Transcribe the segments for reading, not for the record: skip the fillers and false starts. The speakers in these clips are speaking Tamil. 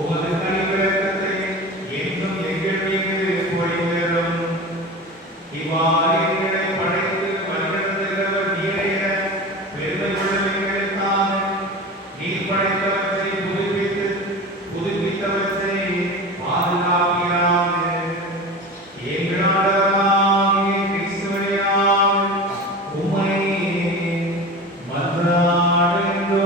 உமது கனிவிரக்கத்தை என்றும் எங்கள் மீது பொழிந்தருளும். இவ்வாறு எங்களை படைத்து வழிநடத்துகிறவர் நீரே என பெருமை கொள்ளும் எங்களுக்காக நீர் படைத்தவற்றை புதுப்பித்தவற்றை பாதுகாப்பீராக. எங்கள் ஆண்டவராகிய கிறிஸ்து வழியாக உம்மை மன்றாடுகிறோம்.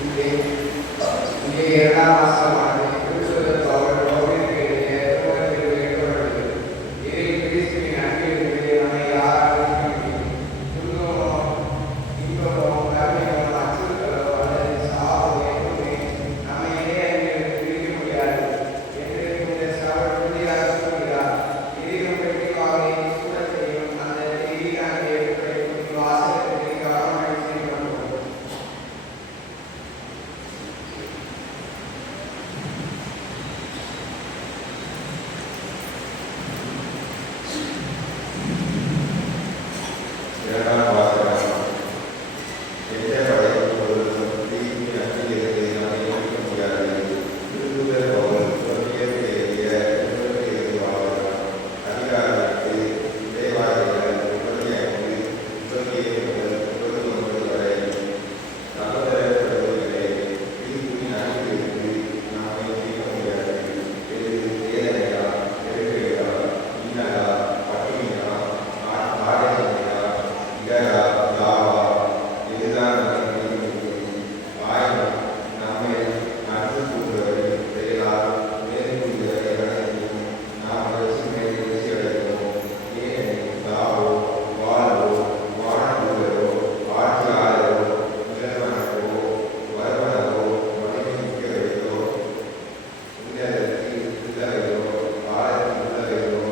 இங்கே 2ஆம் மாசமானது கிறிஸ்துவுக்கு அவர் ரோமிற்கு எழுதிய திருமுகத்தில் எழுதப்பட்டுள்ளது. இதில் கிறிஸ்துவின் அன்பிலிருந்து நம்மை யாராலும் பிரிக்க முடியும். துன்பமோ, இன்பமோ, கருணையோ, அச்சுறுத்தலோ அல்லது சாவோ எதுவுமே நம்மை இறைவனிலிருந்து பிரிக்க முடியாது என்று இந்த சபை உறுதியாக சொல்கிறார். இதிலும் தெளிவாக கூட செய்யும் அந்த தெய்வீக அன்பை வெளிப்படுத்தும் வாசகத்தை கவனமாக செய்யப்பட்டுள்ளது. இரண்டாம் வாசகம். எந்த படைக்கும் பொருளும் கிறிஸ்துவின் அன்பிலிருந்து நம்மை பிரிக்க முடியாது. திருத்தூதர் பவுல் கொரிந்தியருக்கு எழுதிய திருமுகத்தில் எழுதுவார்கள். அதிகாரம் 8, இறைவார்த்தைகள் 35, 37 முதல் 39 வரை. சகோதர சகோதரிகளே, கிறிஸ்துவின் அன்பிலிருந்து நம்மை பிரிக்க முடியாது. இது வேதனையா, நெருக்கடியா, இன்னலா, பட்டினியா, ஆடையா, இடரா, யாவா, இதுதான் நம்மை பிரிக்க முடியும். ஆயினும் நம்மை நட்பு கூறுவரின் செயலால் மேற்கூறியவை அனைத்தையும் நாம் ரட்சிப்பை திருச்சி அடைகிறோம். ஏனெனில் தாவோ, வாழ்வோ, வானதூதரோ, ஆட்சியாளரோ, நிலவரவோ, வருவனவோ, வலிமைமிக்கவைகளோ, உன்னதத்தில் உள்ளவைகளோ, காலத்தில் உள்ளவைகளோ,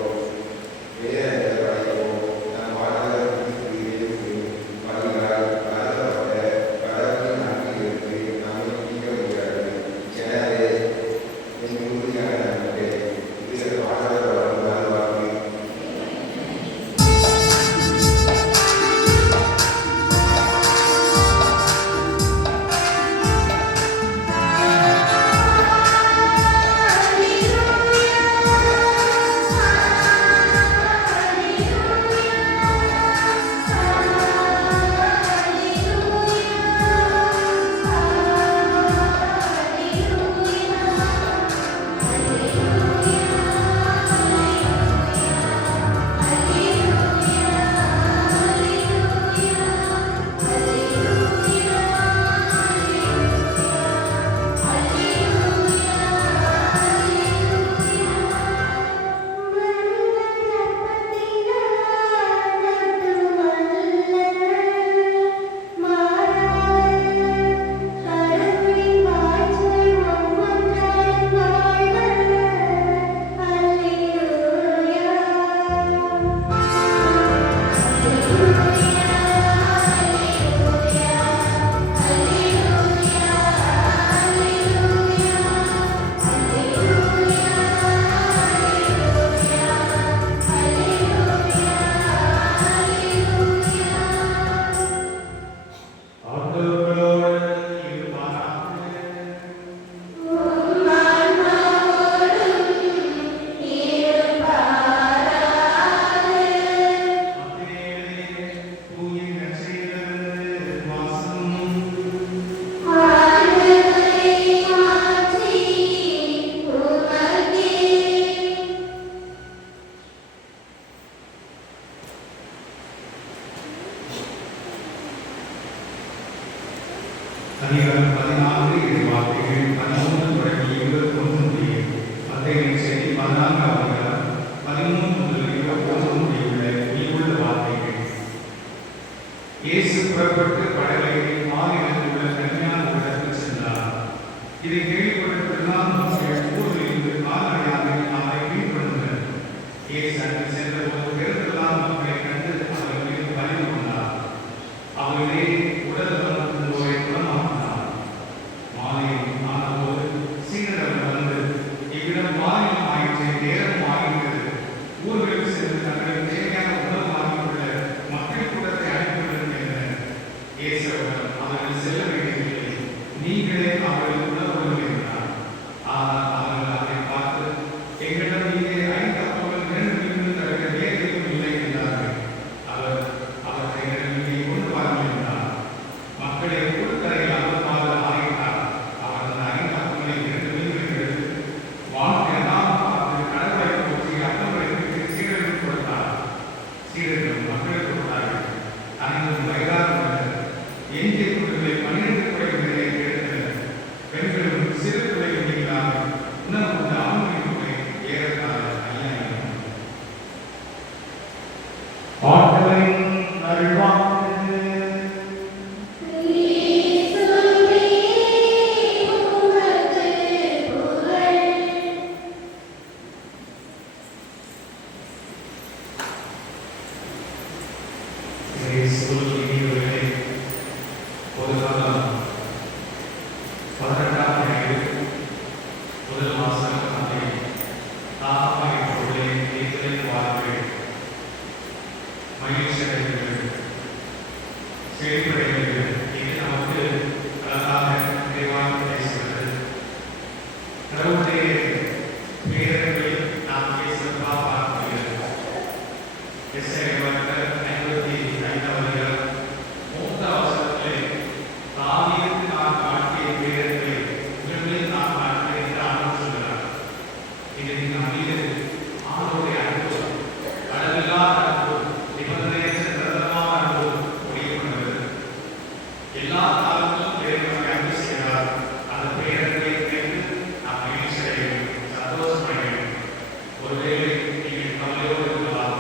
வேதனைகள் படைப்போ, நம் ஆண்டவர் கிறிஸ்து இயேசுவின் வழியால் கருதப்பட்ட கடவுளின் அன்பிலிருந்து நம்மை பிரிக்க முடியாது. எனவே என் உறுதியான நம்பிக்கை இது ஆண்டவர் வரும் நல்வாழ்வு. ஆண்டவரோடு இருப்பாராக. மத்தேயுவின் தூய நற்செய்தியிலிருந்து வாசகம். அதிகாரம் 14 இறைவார்த்தைகள் 13 தொடங்கி 21 முடிய. மத்தேயுவின் செய்தி 14ஆம் அதிகாரம் 13 முதல் 21 முடியுள்ள உயிருள்ள வார்த்தைகள். இயேசு புறப்பட்டு படகுகளில் மாநிலத்தில் உள்ள தனியான ஒரு இடத்துக்கு சென்றார். இதை கேள்விப்பட்ட பெரும்பாலான மக்கள் ஊரிலிருந்து கால்நடையாக அவரை பின்தொடர்ந்தனர். இயேசு அங்கு சென்றபோது பெருந்திரளான மக்களைக் கண்டு அவர்கள் மீது பரிவு கொண்டார். அவர்களே உடல் நலமுள்ளோரை குணமாக்கினார். மாலையில் ஆனபோது சீடர்கள் வந்து, இவ்விடம் மாநிலம் ஆயிற்று, நேரம் ஆகின்றது. ஊர்களுக்கு சென்று தங்களுக்கு தேவையான உணவு வாங்கிக் கொள்ள மக்கள் கூட்டத்தை அனுப்பிவிடுங்கள் என்றனர். இயேசு அவர்கள் செல்ல வேண்டியதில்லை, நீங்களே அவர்களுக்கு உணவு கொடுங்கள் என்றார். ஆனால் அவர்கள் அவரை பார்த்து, எங்களிடம் இங்கே 5 அப்பங்கள் 2 மீன்கள் தவிர வேறு எதுவும் இல்லை என்றார்கள். அவர் அவற்றை இங்கே கொண்டு வாருங்கள் என்றார். மக்களை கூட்டத்தரையில் அமர்ந்தால் ஆகிட்டார். அவர் அந்த 5 அப்பங்களை 2 மீன்கள் எடுத்து வானத்தை எல்லாம் பார்த்து கடவுளை போற்றி அப்பங்களை பிரித்து சீடர்களுக்கு கொடுத்தார். சீடர்கள் மக்களுக்கு கொடுத்தார்கள். அனைவரும் வயதான எஞ்சிய பொருட்களை 12 குறைகளை எடுத்தனர். 18ஆம் ஞாயிறு முதல் மாதம் அதை தாகமாக பொருளை நீத்தலை வாழ்கள் மகிழ்ச்சி அடைகிறது செழிப்படைகிறது. இது நமக்கு அழகாக நிறைவாக பேசுகிறது. கடவுளுடைய பேரர்களில் நாம் பேசுவதாக பார்க்கிறோம். எஸ்ஐ 55 3 வசனத்திலே தாவீதுக்கு நான் காட்டிய பேரர்களை உங்களில் நான் காட்டுகிறேன் என்று ஆண்டவர் சொல்கிறார். இதை நாம் மீது ஆண்டவருடைய அன்பு, அளவில்லாத அன்பு, நிபந்தனையற்ற நிரந்தரமான அன்பு முடியப்படுகிறது. எல்லா காலத்திலும் தேவன் அன்பு செய்கிறார். அந்த பேரர்களை கேட்டு நாம் மகிழ்ச்சி அடைகிறோம், சந்தோஷமடைகிறோம். ஒருவேளை நீங்கள் கவலையோடு இருக்கலாம்,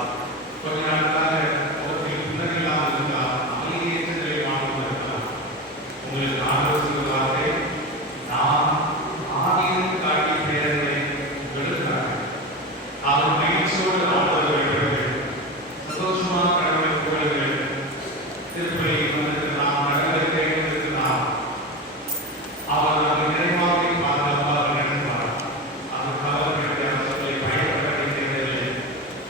கொஞ்ச நாட்களாக அவற்றில் புன்னகையில்லாமல் இருக்கலாம், அமைதியற்ற நிலையில் வாழ்ந்து இருக்கலாம். உங்களுக்கு ஆண்டவர் சொல்வதாக, நான் ஆதியில் காட்டிய பேரர்களை உங்களுக்காக அவர் மகிழ்ச்சியோடு ஆண்டவரை வைப்பவர்கள், சந்தோஷமான கடவுளை புகழ்கள். திருப்பலி வந்திருக்கலாம், கடவுளை கேட்டிருக்கலாம், அவர் நம்மை நிறைவாக பாதுகாப்பாக நடத்துவார். அதற்காக அவர்களுடைய அவசரங்களை பயன்பட வேண்டியதில்லை.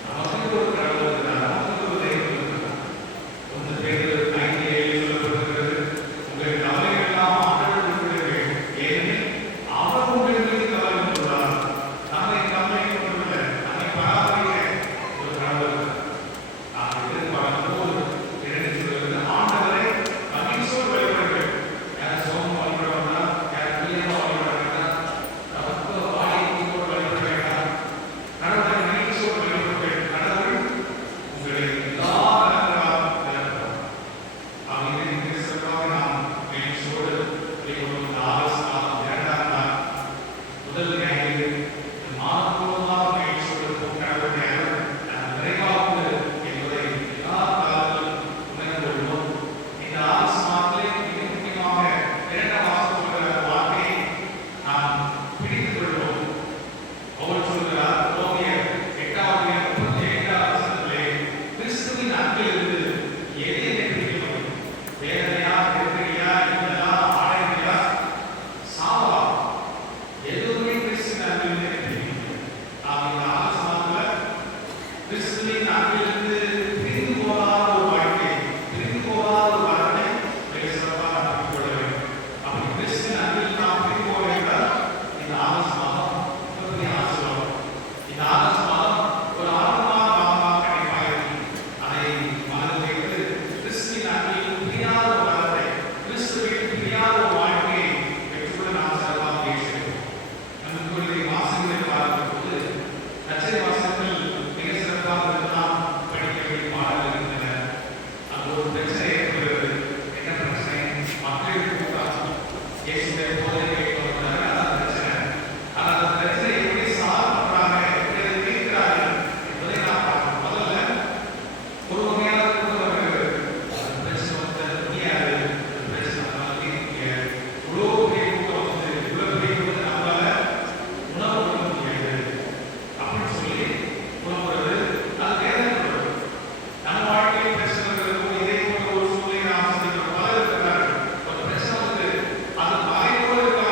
நமக்கு ஒரு கடவுள் இருக்கிறார், நமக்கு ஒரு தெய்வம் இருக்கிறார். 1 பேதுரு 5:7 சொல்லப்படுகிறது, உங்கள் கவலைகள் எல்லாம் ஆண்டவரிடம் விடுங்கள், ஏனெனில் அவர் உங்கள் மீது கவலை கொண்டுள்ளார். நம்மை கவலை கொண்டுள்ள, நம்மை பராமரிக்க ஒரு கடவுள் இருக்கிறார். நாம் எதிர்பார்க்கும்போது இரண்டு சொல்கிறது, ஆண்டவரை மகிழ்ச்சியோடு வழிபடுங்கள். யார் சோகம் வழிபட வேண்டாம், யார் பிரியமாக வழிபட வேண்டாம், நமக்கு வாடிக்கையோடு வழிபட வேண்டாம். கடவுளை மகிழ்ச்சியோடு வழிபடுங்கள். கடவுள் உங்களை எல்லா நலன்களாலும் நிரப்புவார். ஆகவே கிறிஸ்துவுக்காக நாம் மகிழ்ச்சியோடு வழிபடும் இந்த ஆகஸ்ட் மாதம் 2ஆம் நாள் முதல் ஞாயிறு இந்த மாதம் முழுவதுமாக மகிழ்ச்சியோடு கடவுளுடைய அருள் நாம் நிறைவாகுவது என்பதை எல்லா காலத்திலும் உணர்ந்து கொள்வோம். இந்த ஆகஸ்ட் மாதத்திலே மிக முக்கியமாக 2ஆம் மாதம் சொல்கிற வார்த்தையை நாம் பிடித்துக் கொள்வோம். அவர் சொல்கிறார், ரோமியர் 8:35 வசனத்திலே, கிறிஸ்துவின் அன்பிலிருந்து எது என்னை பிரிக்க முடியும்? வேதனையா, நெருக்கடியா, இன்னலா, ஆடையா, சாவா? எதுவுமே கிறிஸ்துவின் அன்பிலிருந்து என்னை பிரிக்க முடியும். நாம் இந்த ஆகஸ்ட் மாதத்துல கிறிஸ்துவின் அன்பிலிருந்து பிரிந்து போகாத ஒரு வாழ்க்கை, பிரிந்து போகாத ஒரு வாழ்க்கை மிக சிறப்பாக நடத்திக் கொள்ள வேண்டும். அப்படி கிறிஸ்துவின் அன்பில் நாம் பிரிந்து போக வேண்டாம். இந்த ஆகஸ்ட் மாதம் மிகப்பெரிய ஆசீர்வாதம். இந்த ஆகஸ்ட் மாதம் ஒரு ஆர்வமான மாதமாக கண்டிப்பாக இருக்கும். அதை மனதில் வைத்து கிறிஸ்துவின் அன்பில் பிரியாத ஒரு வாழ்க்கை, கிறிஸ்துவில் பிரியாத ஒரு வாழ்க்கையை பெற்றுக்கொள்ள நாம் சிறப்பாக முயற்சி செய்வோம். நம்ம இதை வாசகங்களை பார்க்கும்போது நற்செய்தி வாசகத்தில் மிக சிறப்பாக நாம் படிக்க வேண்டிய பாடல்கள் இருக்கின்றன. அது ஒரு பிரச்சனை ஏற்படுகிறது. என்ன பிரச்சனை? மக்கள் கூட்டம் இயேசுவை போதனை கேட்க வந்தாங்க. அதான் பிரச்சனை. ஆனால் அந்த பிரச்சனை எப்படி சால்வ் பண்றாங்க, எப்படி அதை தீர்க்கிறார்கள் என்பதை நாம் பார்க்கணும். முதல்ல ஒரு வகையான கூட்டம் வருகிறது. அந்த பிரச்சனை வந்து முடியாது, அந்த பிரச்சனை நம்மளால தீர்க்க முடியாது. இவ்வளோ பெரிய கூட்டம் வந்து, இவ்வளோ பெரிய கூட்டம் நம்மளால உணவு கொடுக்க முடியாது அப்படின்னு சொல்லி புலம்புறது, அது வேதனைப்படுறது. நம்ம வாழ்க்கையில் பிரச்சனை இருக்கிறது, இதே போன்ற ஒரு சூழ்நிலை நாம் சந்திக்கிறோம். பலர் இருக்கிறார்கள். ஒரு பிரச்சனை வந்து அது மறைவோடு இருக்க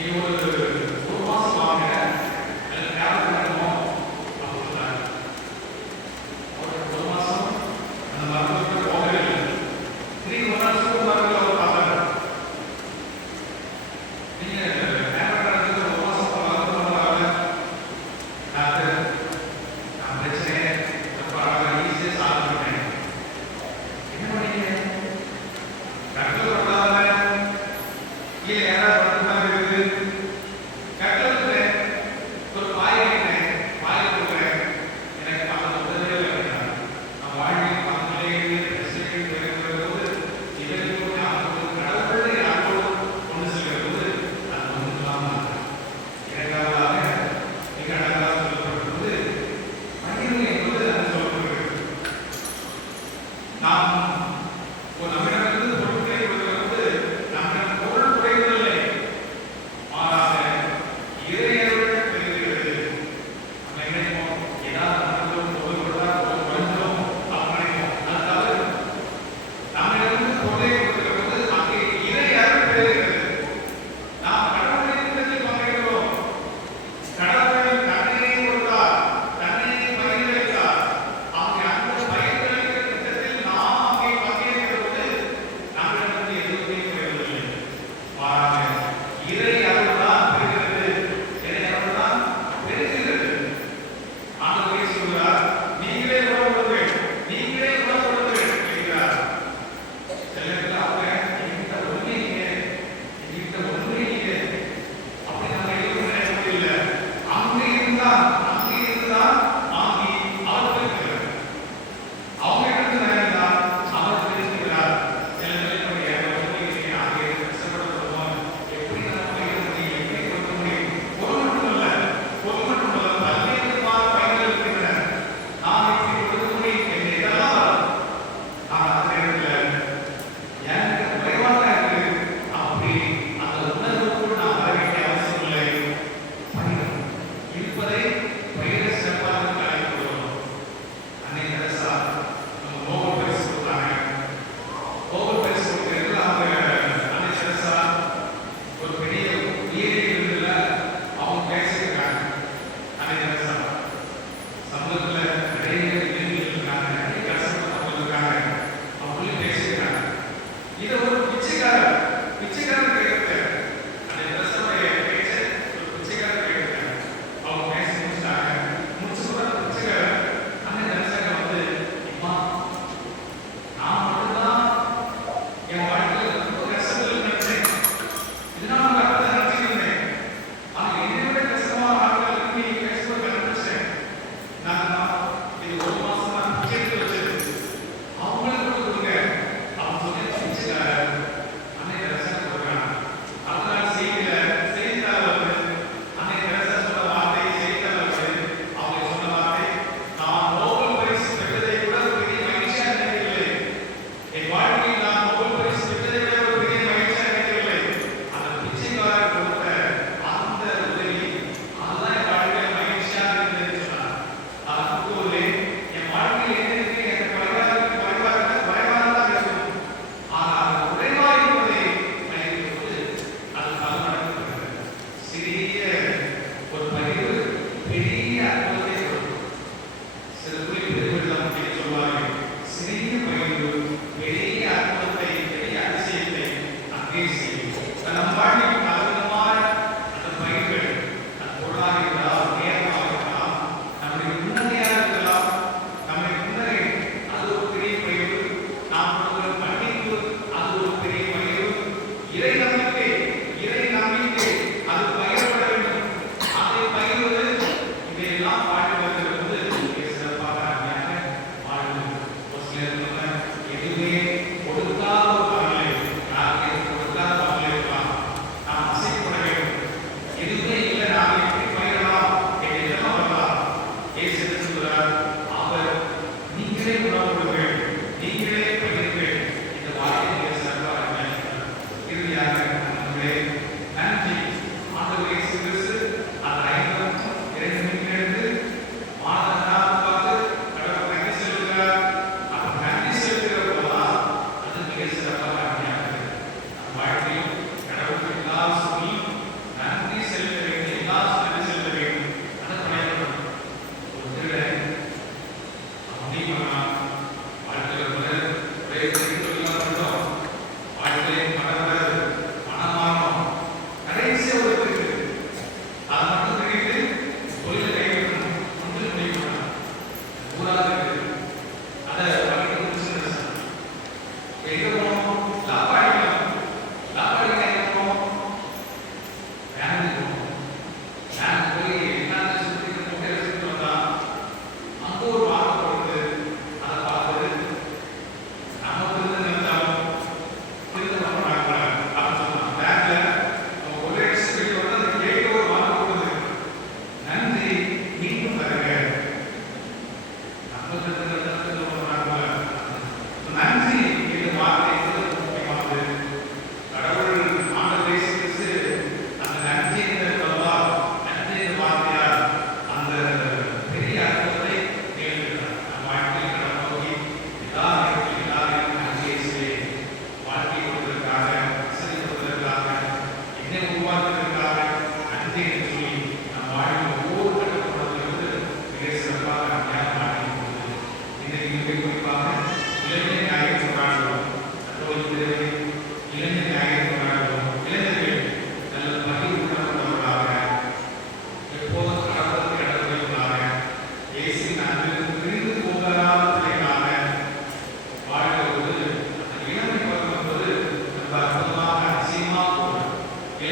நீங்க ஒரு மாசம் வாங்க, எனக்கு ஞாபகம் வேணுமோ அப்படின்னு சொன்னாங்க. ஒரு மாசம் அந்த மருத்துவத்தை போகவே இல்லை. இன்னைக்கு ஒரு நாள் சூப்பர் மார்க்கெட்ல ஒரு பார்த்தாங்க. நீங்க ஞாபகம் ஒரு மாசம் மருத்துவ நான் பிரச்சனையை ஈஸியாக சால்வ் பண்ணேன். என்ன பண்ணீங்க? கட்டில் பண்ணாத கீழே யாராவது படுத்துட்டாங்க இருக்குது. கட்டில் ஒரு பாய் வைக்கிறேன், பாய் கொடுக்குறேன். எனக்கு பல உதவிகள் வேண்டாம். நான் வாழ்க்கையில் பல பிரச்சனைகள் வருகிற போது இவர்களுக்கு அவர்களுக்கு கடவுளை யாரோடு கொண்டு செல்கிற போது அது ஒன்றும் இல்லாமல் இரண்டாவதாக மிக அழகாக சொல்லப்பட்டிருப்பது பகிர்வு என்பது அது சொல்லப்படுகிறது. நாம் ஒரு நம்மிடமிருந்து பொருட்களை கொடுக்கிற போது நம்மிடம் பொருள் குறைவதில்லை,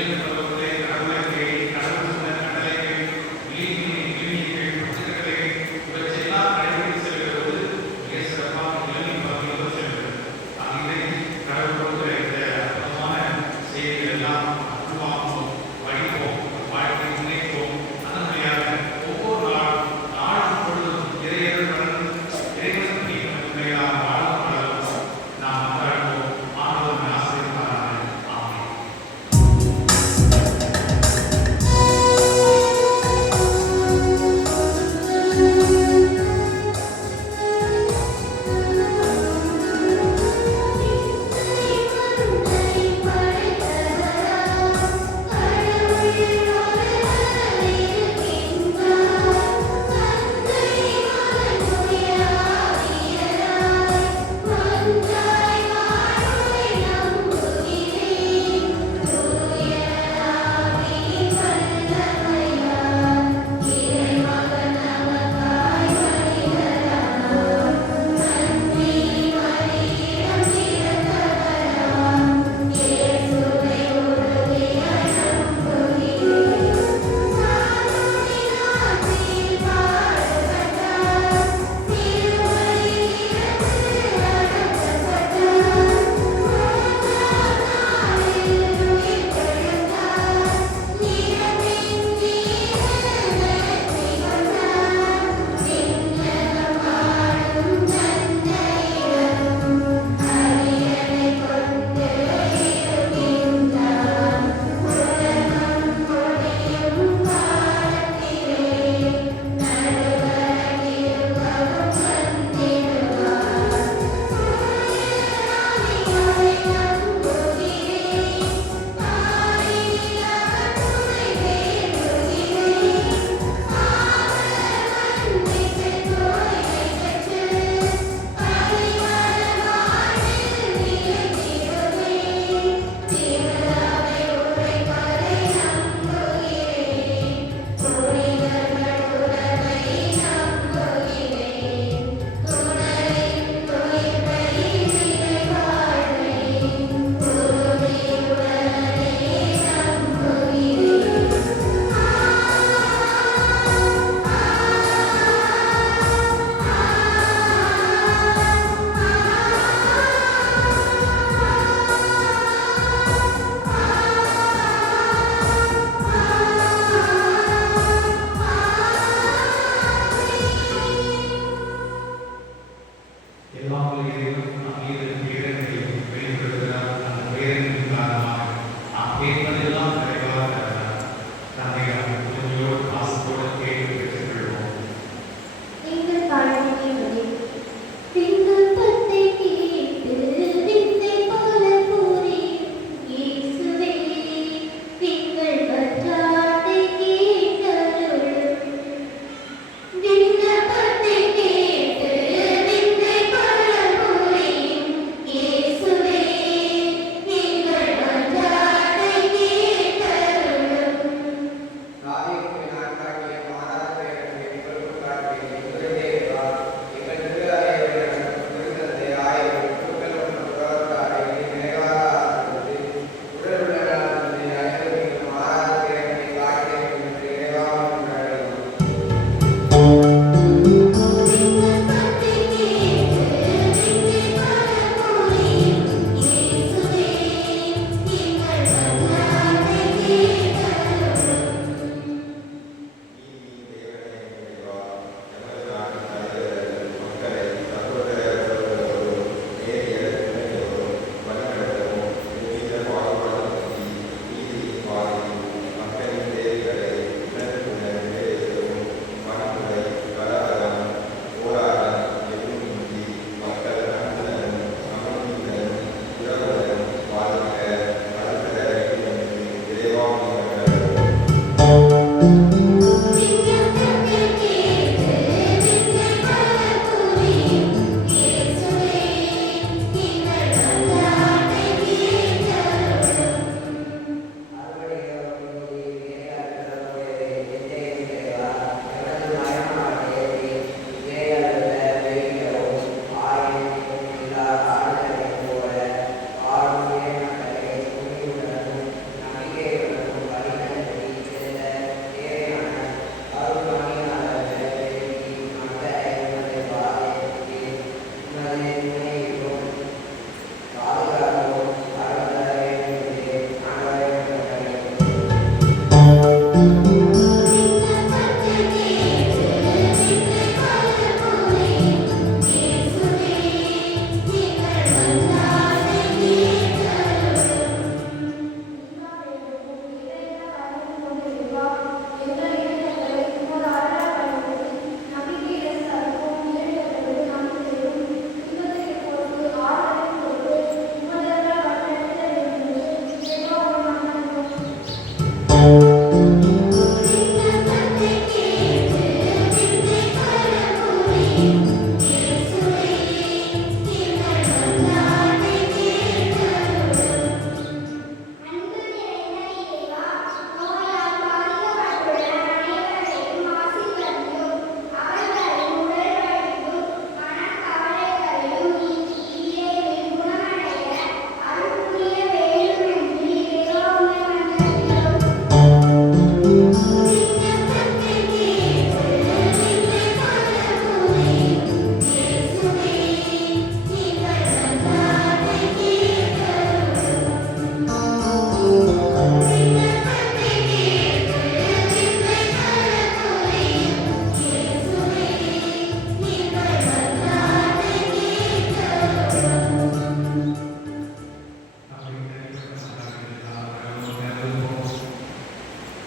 நாம்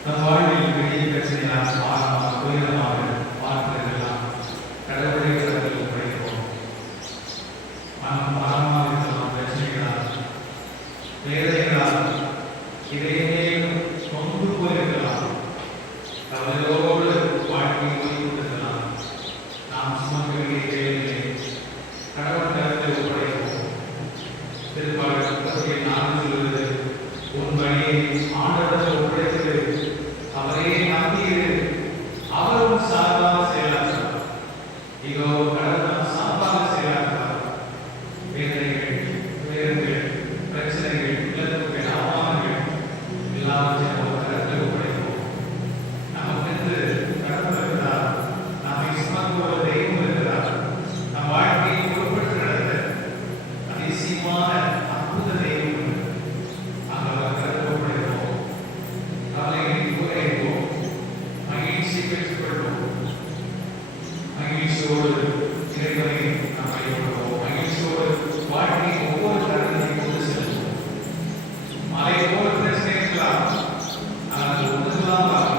நம் வாழ்வில் பெரிய பிரச்சனையாக பாரமாக துயரமாக பார்க்கிறதெல்லாம் கடவுளை கடவுள் உழைப்போம். மனம் பாரமாக இருக்கலாம், பிரச்சனைகளால் வேதனைகளால் இதையே கொண்டு போயிருக்கலாம், கவலையோடு வாழ்க்கை போய்விட்டிருக்கலாம். நாம் சுமக்க வேண்டிய தேவையை கடவுள் கருத்தை ஒப்படைப்போம். திருப்பாடல் 34 சொல்வது, உன் வழியை ஆண்டவரிடம் ஒப்படைத்து அவரே நம்பியிரு, அவர் உன் சார்பாக செயலாற்றுவார். இதோ கடவுள் நம் சார்பாக செயலாற்றுவார். வேதனைகள், துயரங்கள், பிரச்சனைகள், இழப்புகள், அவமானங்கள் எல்லாவற்றையும் அவர் கருத்தில் ஒப்படைப்போம். நமக்கென்று கடவுள் இருக்கிறார், நம்மை சுமக்குவோர் தெய்வம் இருக்கிறார். நம் வாழ்க்கையை பொறுப்பெடுத்து நடத்த அதிசயமான அற்புத தெய்வம் உண்டு. நாங்கள் கருத்தில் ஒப்படைப்போம். கவலைகளை குறைப்போம், மகிழ்ச்சி பெற்றுக்கொள்வோம். மகிழ்ச்சியோடு இறைவனை நாம் வழிபடுவோம். மகிழ்ச்சியோடு வாழ்க்கை ஒவ்வொரு தருணத்தையும் கொண்டு செல்வோம். மலை போல பிரச்சனை இருக்கலாம், ஆனால் ஒன்றுதான்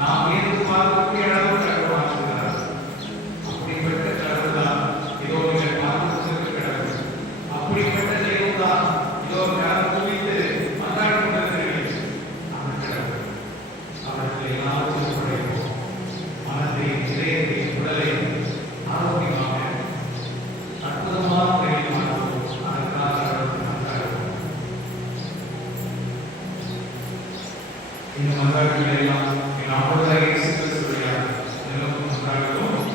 நாம் ஏற்று பார்க்கக்கூடிய அளவு கடவுள் மாற்றுகிறார். அப்படிப்பட்ட கடவுள் தான் இதோ நீங்கள் பார்த்து கடவுள். அப்படிப்பட்ட தெய்வம் தான் இதோ கடவுள் குறித்து மன்றாடி கொண்டிருக்கிறீர்கள். அந்த கடவுள் அவர்கள் எல்லாவற்றையும் படைப்போம். மனதை, இதயத்தை, உடலை ஆரோக்கியமாக அற்புதமாக மாற்றுவோம். அதற்காக கடவுள் மன்றாடுவோம். இந்த மன்றாட்டுகளை எல்லாம் என் ஆண்டவராகிய இயேசு கிறிஸ்து வழியாக எல்லோருக்கும் மன்றாடுவோம்.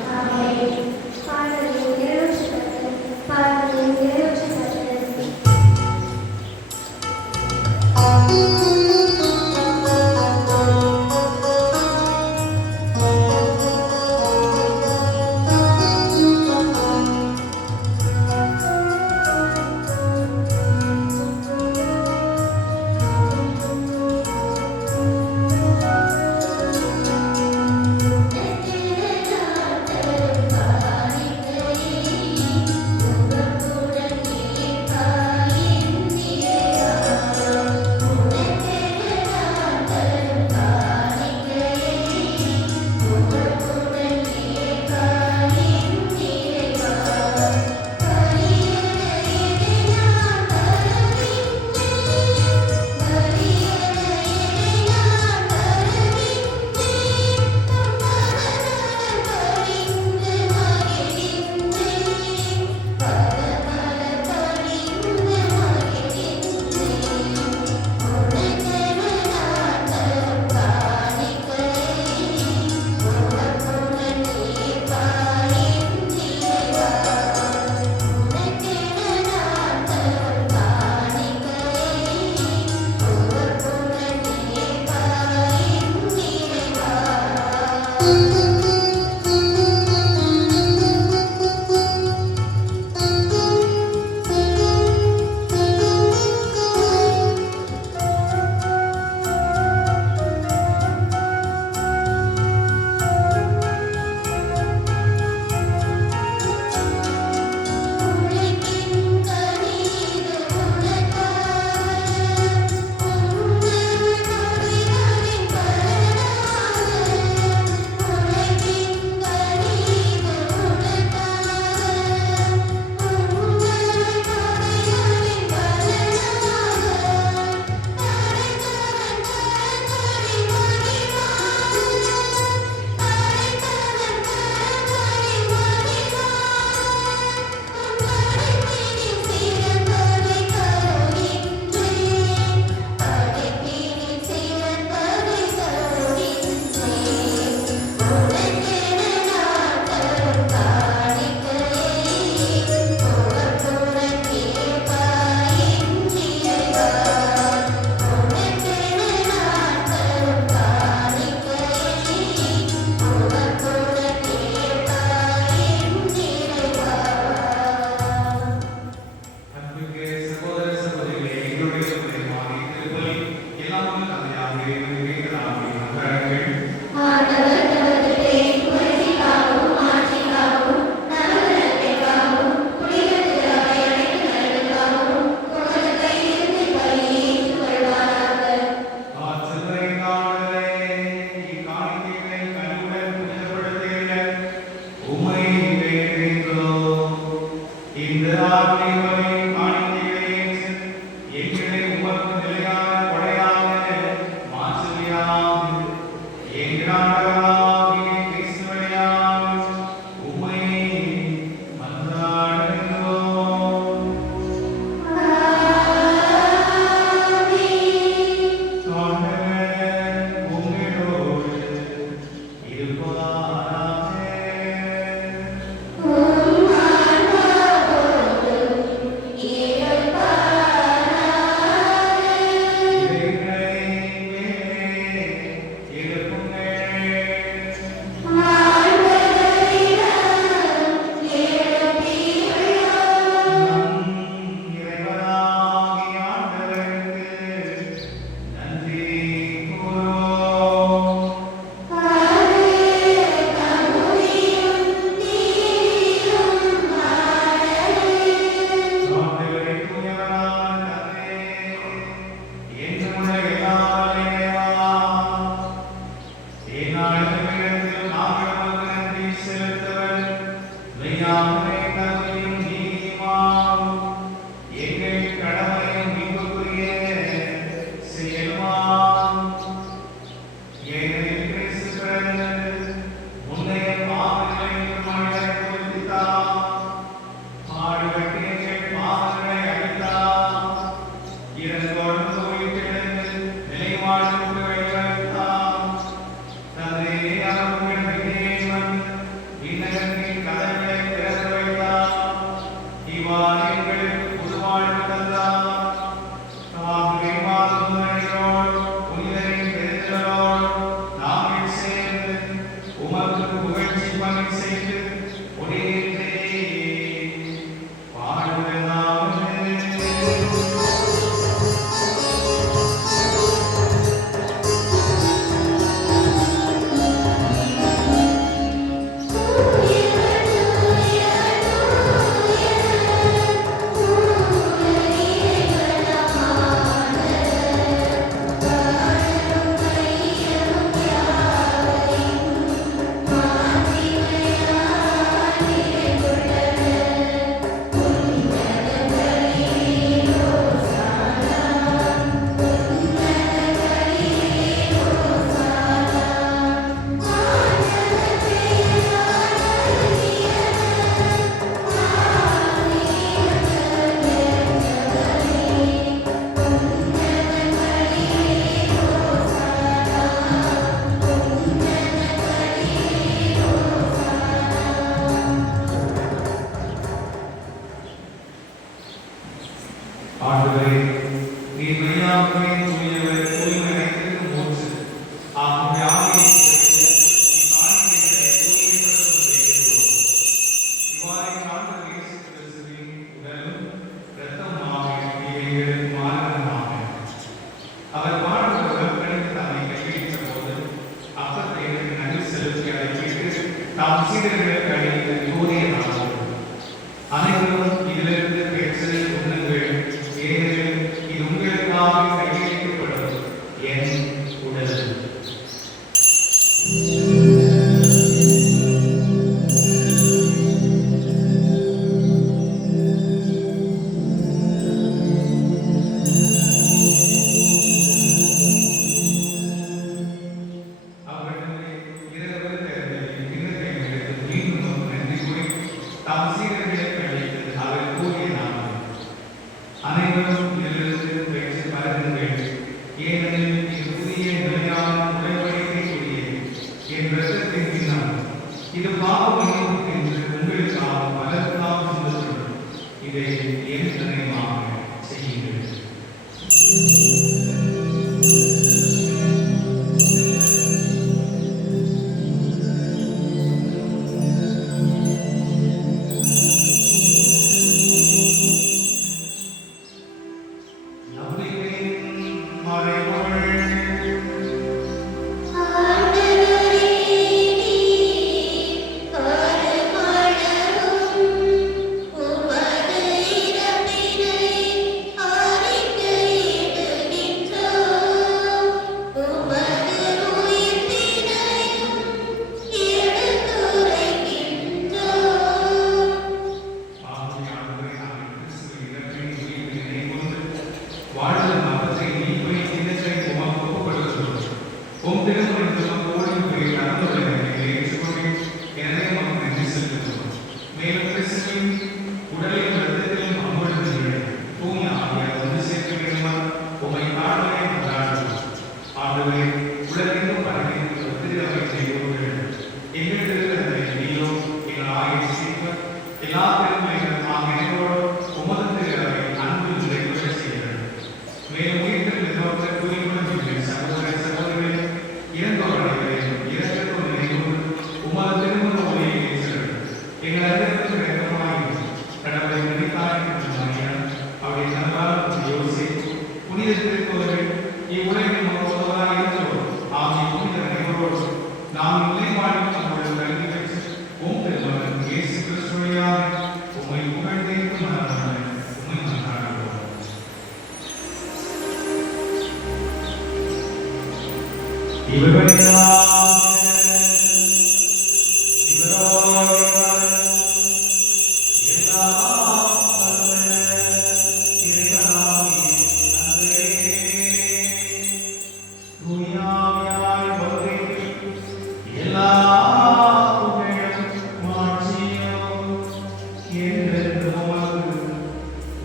Thank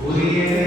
உரியதே.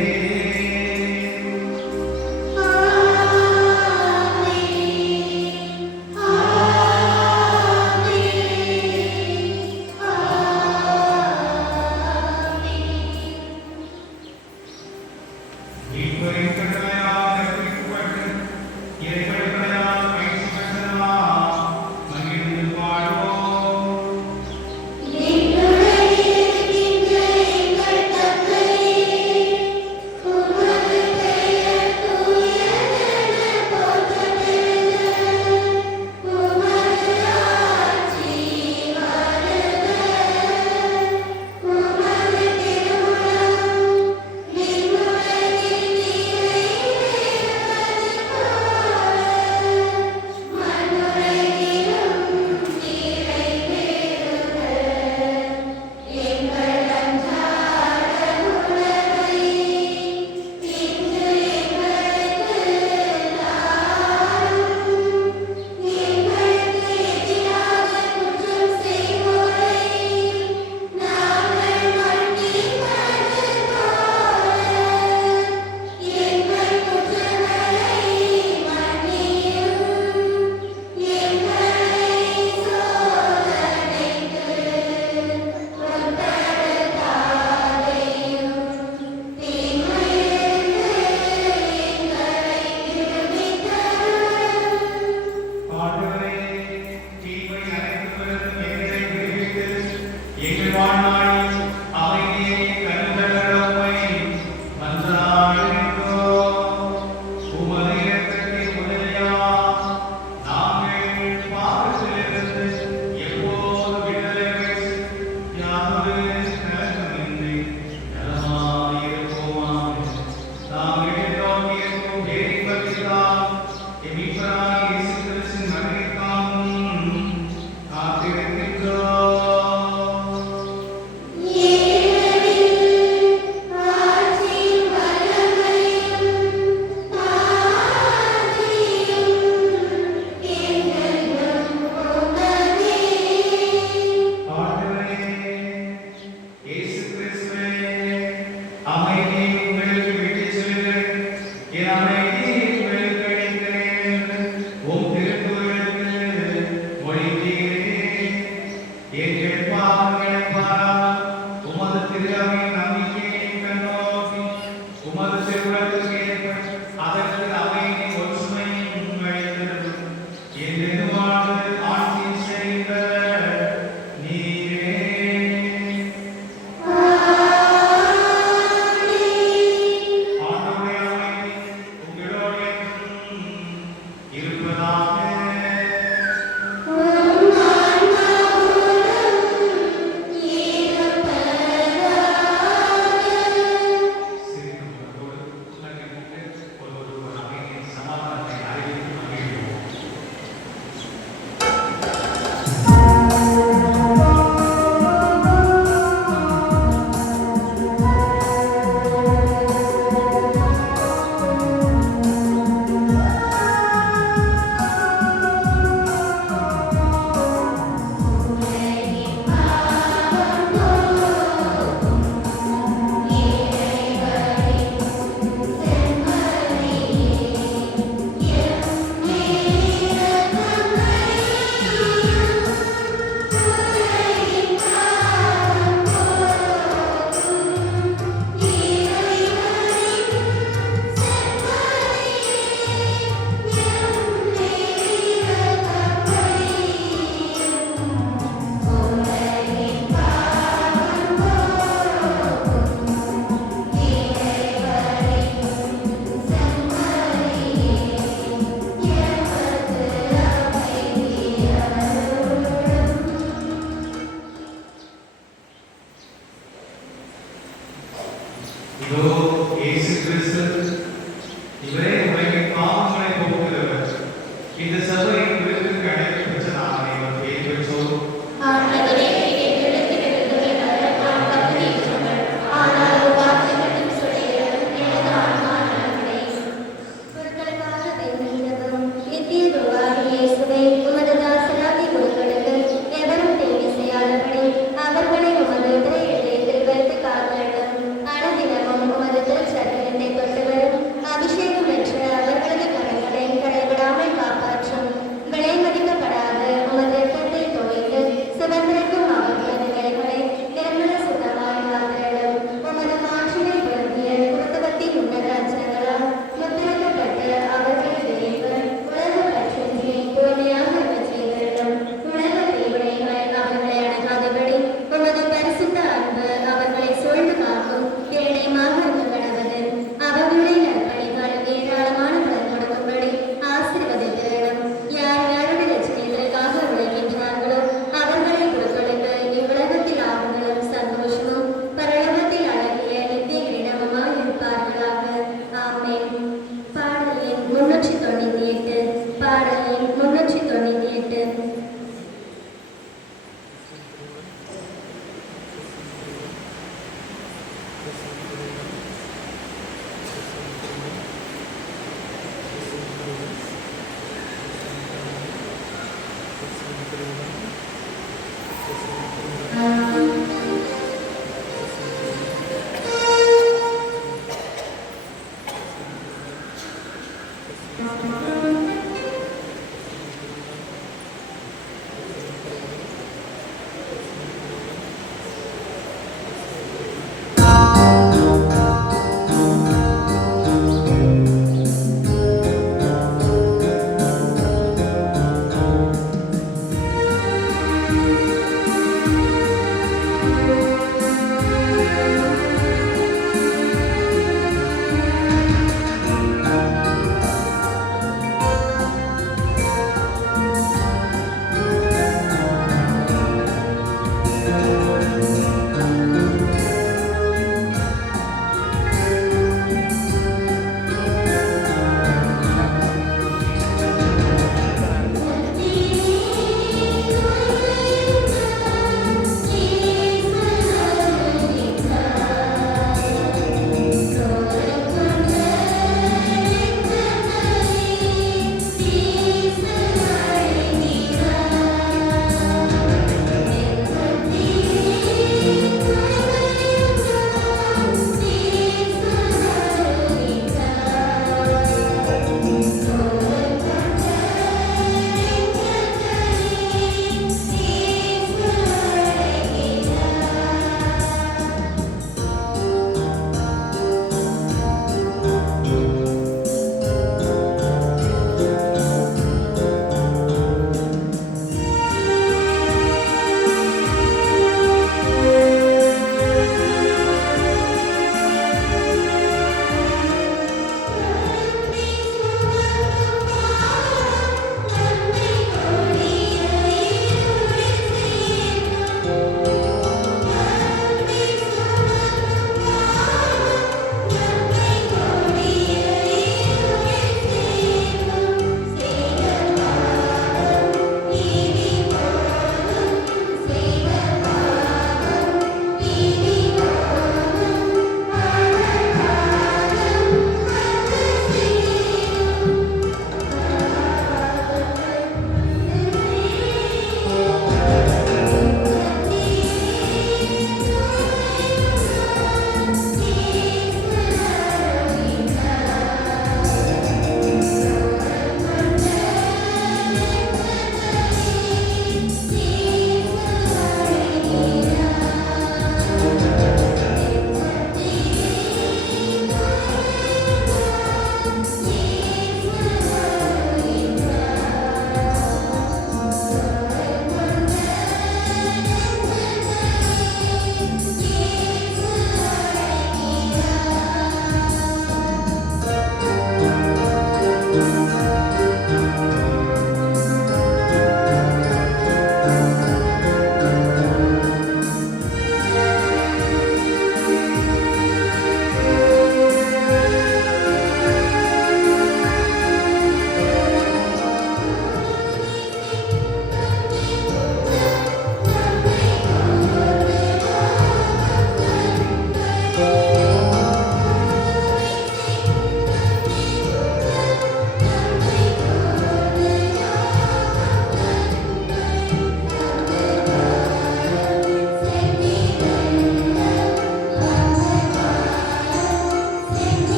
இந்த சபையின் விருதுக்கு அழைப்பு பெற்ற நாம் அனைவரும் பெயர் பெற்றோர். ஆண்டவரே, எங்களுக்கு விருதுகள் வர நான் தகுதியற்றவள். ஆனால் ஒரு வார்த்தை மட்டும் சொல்லிவிடும், எனது ஆன்மா நலமடையும். பொருட்களுக்காக வேண்டுகிறோம். நித்திய குருவாகிய இயேசுவே, உமது தாசராகிய குருக்களுக்கு எவரும் தீமை செய்யாதபடி அவர்களை உமது திரையிடத்தில் வைத்து காத்தருளும். அனுதினமும் உமது திருச்சரீரத்தை தொட்டு வரும் அபிஷேகம் பெற்ற அவர்களது கரங்களை கரைவிடாமல் காப்பாற்றும். விலை மதிக்கப்படாத உமது இரத்தத்தை தோய்த்து சுதந்திரக்கும் அவர்களது கைகளை நிர்மல சுத்தமாய் காத்தருளும். உமது மாற்றினை பொருந்திய குருத்துவத்தின் உன்னத அச்சங்களால் முத்திரைக்கப்பட்டு அவர்களது தேவன் உலக பற்றின்றி தூய்மையாக இருக்கச் செய்திருக்கும். உலக தீவினைகள் அவர்களை அணுகாதபடி உமது பரிசுத்த அன்பு அவர்களை சூழ்ந்து காக்கும். கேடயமாக இருக்க கடவுது. அவர்களுடைய நற்பணிகள் ஏராளமான பலன் கொடுக்கும்படி ஆசீர்வதித்திருக்கும். யார் யாருடைய லட்சணிகளுக்காக உழைக்கின்றார்களோ அவர்களை குருக்களுக்கு இவ்வுலகத்தில் ஆறுதலும் சந்தோஷமும் பரலோகத்தில் அழகிய நித்திய கிரீடமுமாய் இருப்பார்களாக. ஆமென். பாடல் எண் 398. பாடல் எண் 398.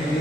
உங்களுக்கு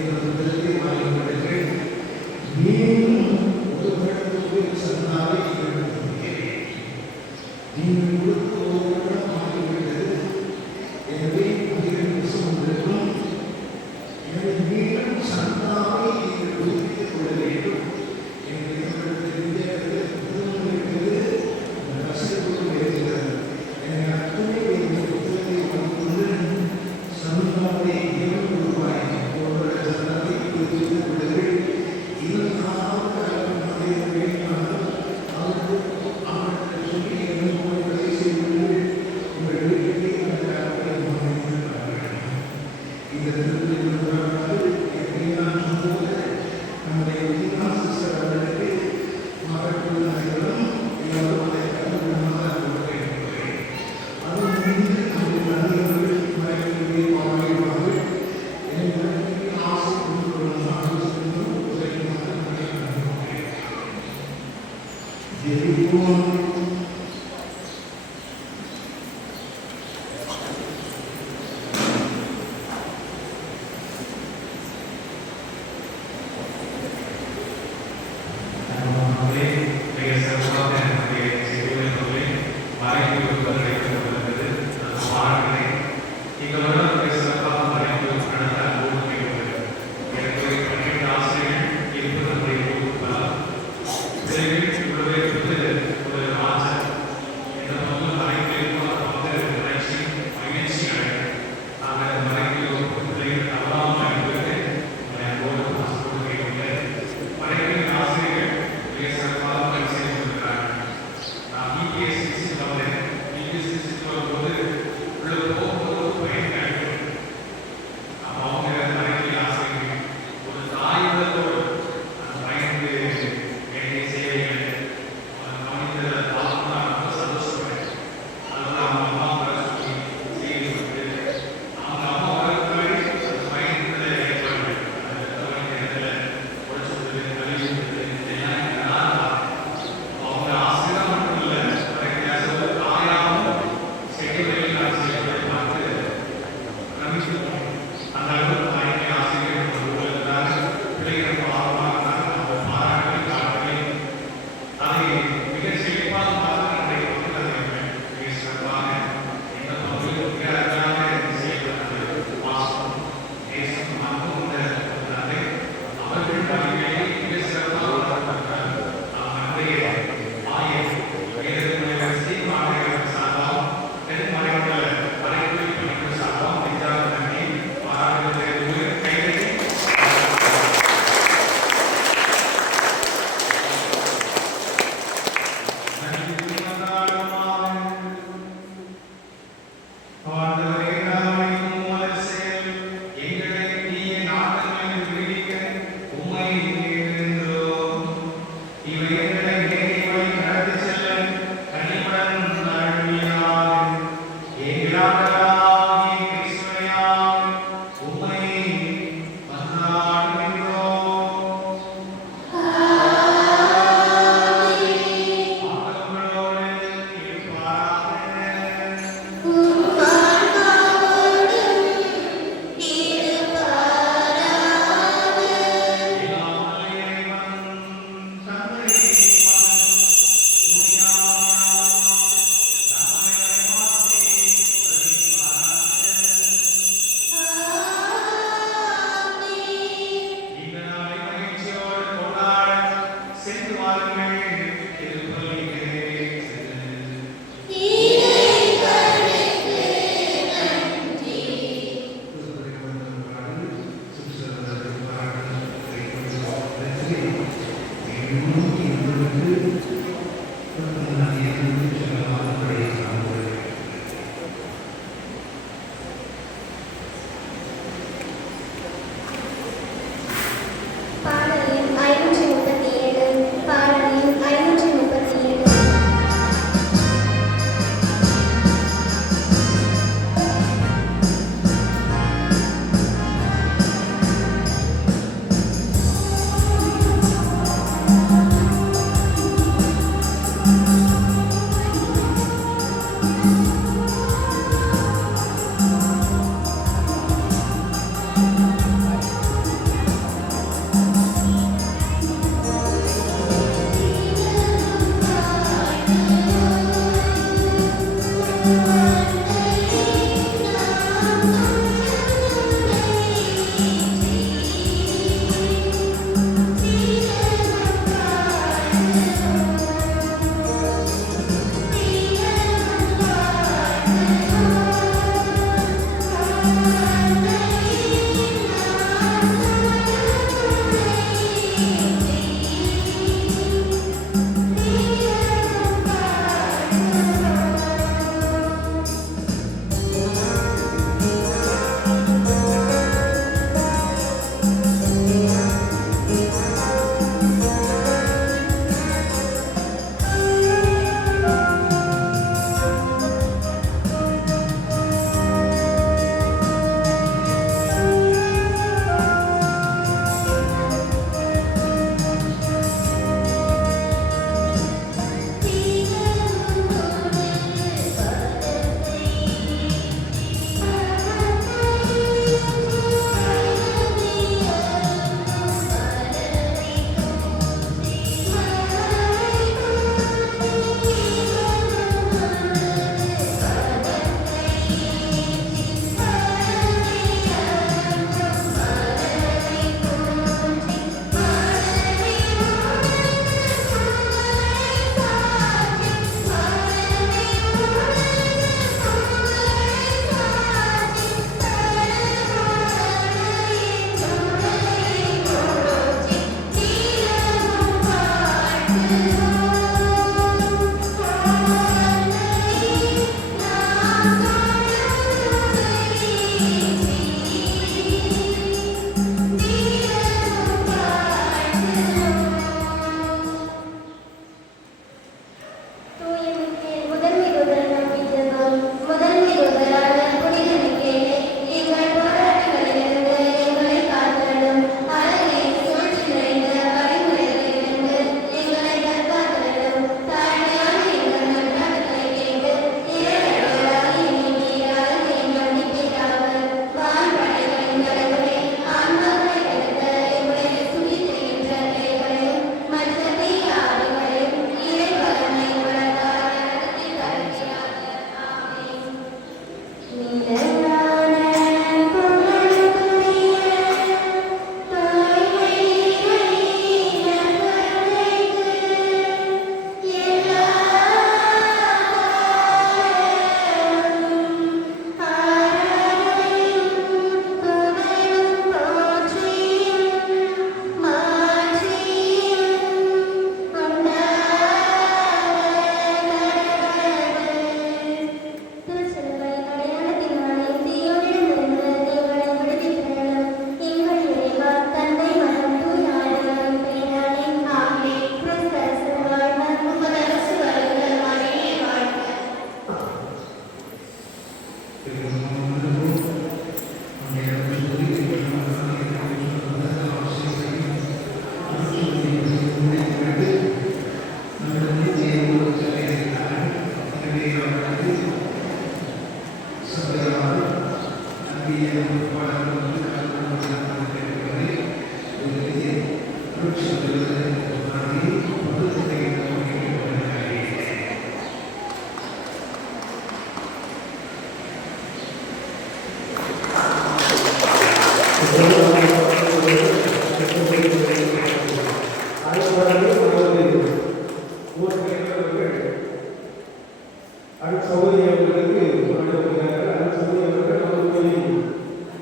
பாடலின் 537 பாடலின் 537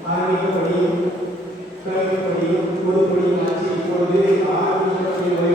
ஆன்மீக பணியும் கல்வி பணியும் பொது பணியும் ஆட்சி இப்பொழுது 6 நிமிடங்களில்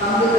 பங்கு